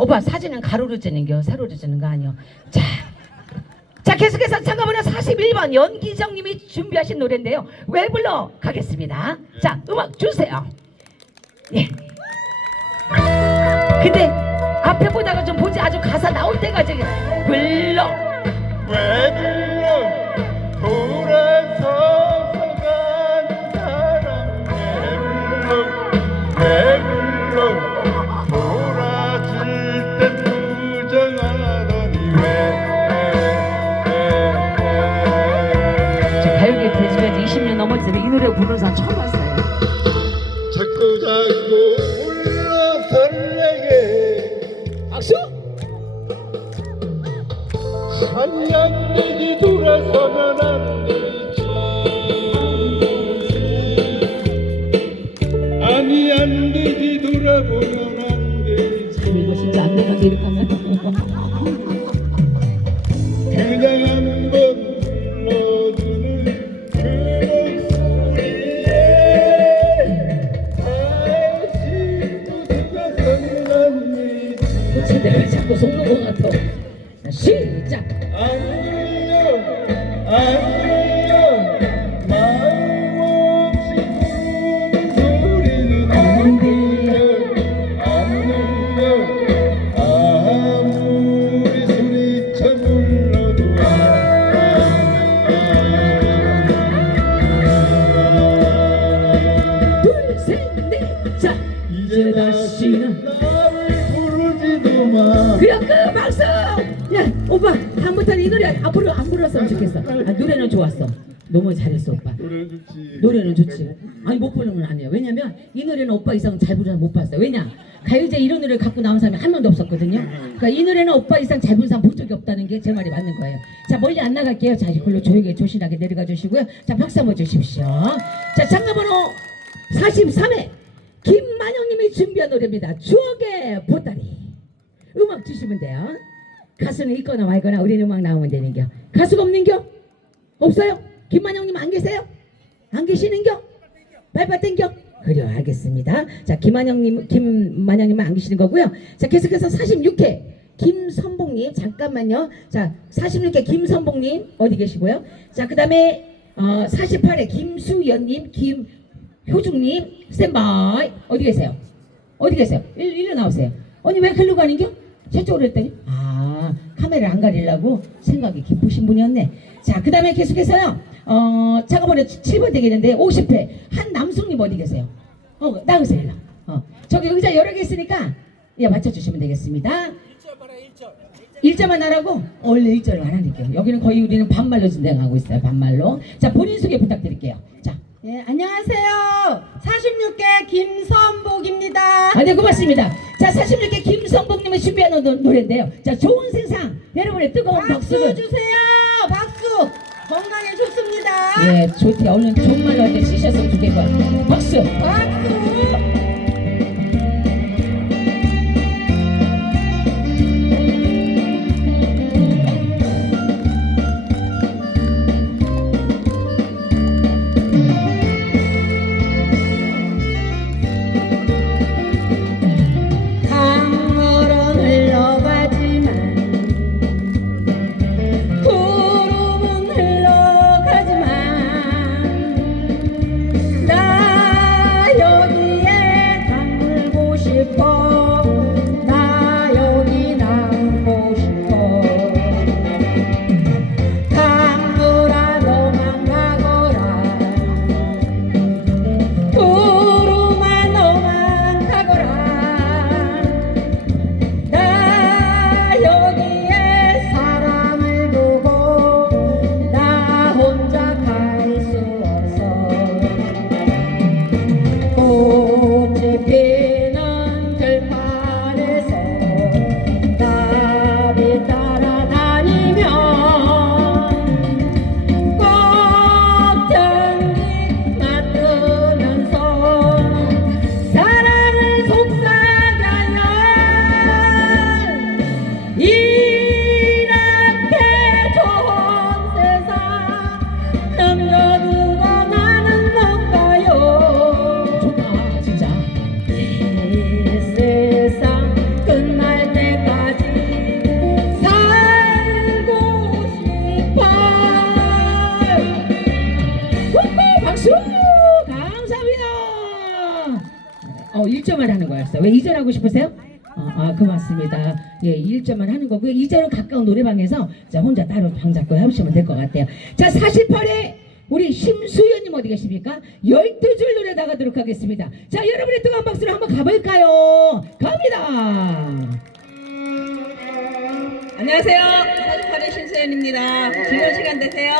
오빠 사진은 가로로 찍는겨 세로로 찍는 거 아니요. 자, 자 계속해서 잠깐만요 41번 연기정님이 준비하신 노래인데요. 왜 불러? 가겠습니다. 자 음악 주세요. 예. 근데 앞에 보다가 좀 보지 아주 가사 나올 때가 지금 불러. 왜 불러 20년 넘었지만 이 노래 부르는 사람 처음 봤어요. 자꾸 자꾸 울려 설레게. 박수! 되지 돌아서면 그치 내가 자꾸 속는 것 같아 시작 마. 그래 그 박수 야 오빠 다음부터는 이 노래 앞으로 안 불렀으면 좋겠어. 아, 노래는 좋았어. 너무 잘했어 오빠. 노래 좋지. 노래는 좋지. 아니 못 부르는 건 아니에요. 왜냐면 이 노래는 오빠 이상 잘 부르는 사람 못 봤어요. 왜냐? 가요제 이런 노래를 갖고 나온 사람이 한 명도 없었거든요. 그러니까 이 노래는 오빠 이상 잘 부르는 사람 본 적이 없다는 게 제 말이 맞는 거예요. 자 멀리 안 나갈게요. 자 이걸로 조용히 조신하게 내려가 주시고요. 자 박수 한번 주십시오. 자 장가번호 43회 김만영님이 준비한 노래입니다. 추억의 보따리 음악 주시면 돼요 가수는 있거나 말거나 우리는 음악 나오면 되는겨 가수가 없는겨? 없어요? 김만영님 안 계세요? 안 계시는겨? 발발 땡겨? 그래요 알겠습니다 자 김만영님 김만영님은 안 계시는 거고요 자 계속해서 46회 김선봉님 잠깐만요 자 46회 김선봉님 어디 계시고요 자 그 다음에 어, 48회 김수연님 김효중님 스탠바이 어디 계세요? 어디 계세요? 일, 일로 나오세요 언니 왜 글로 가는겨? 저쪽으로 했더니 아 카메라 안 가리려고 생각이 깊으신 분이었네 자 그 다음에 계속해서요 어 잠깐만요 7번 되겠는데 50회 한 남숙님 어디 계세요? 어 나으세요 일로. 어 저기 의자 여러 개 있으니까 예 맞춰주시면 되겠습니다 1절만 하라고? 원래 1절을 안 하니까요 여기는 거의 우리는 반말로 진행하고 있어요 반말로 자 본인 소개 부탁드릴게요 자 네, 안녕하세요. 46개 김선복입니다. 아, 네, 고맙습니다. 자, 46개 김성복님이 준비한 노, 노래인데요. 자, 좋은 세상. 여러분의 뜨거운 박수 박수를. 주세요. 박수. 건강에 좋습니다. 예, 좋대. 얼른 정말로 이제 치셔서 두 개만. 박수. 박수. 어 1절만 하는 거였어요. 왜 2절 하고 싶으세요? 어, 아 고맙습니다. 예 1절만 하는 거고요. 2절은 가까운 노래방에서 자 혼자 따로 방 잡고 해보시면 될 것 같아요. 자 48회 우리 심수연님 어디 계십니까? 12줄 노래 나가도록 하겠습니다. 자 여러분의 뜨거운 박수를 한번 가볼까요? 갑니다. 안녕하세요. 48의 신수연입니다. 즐거운 시간 되세요.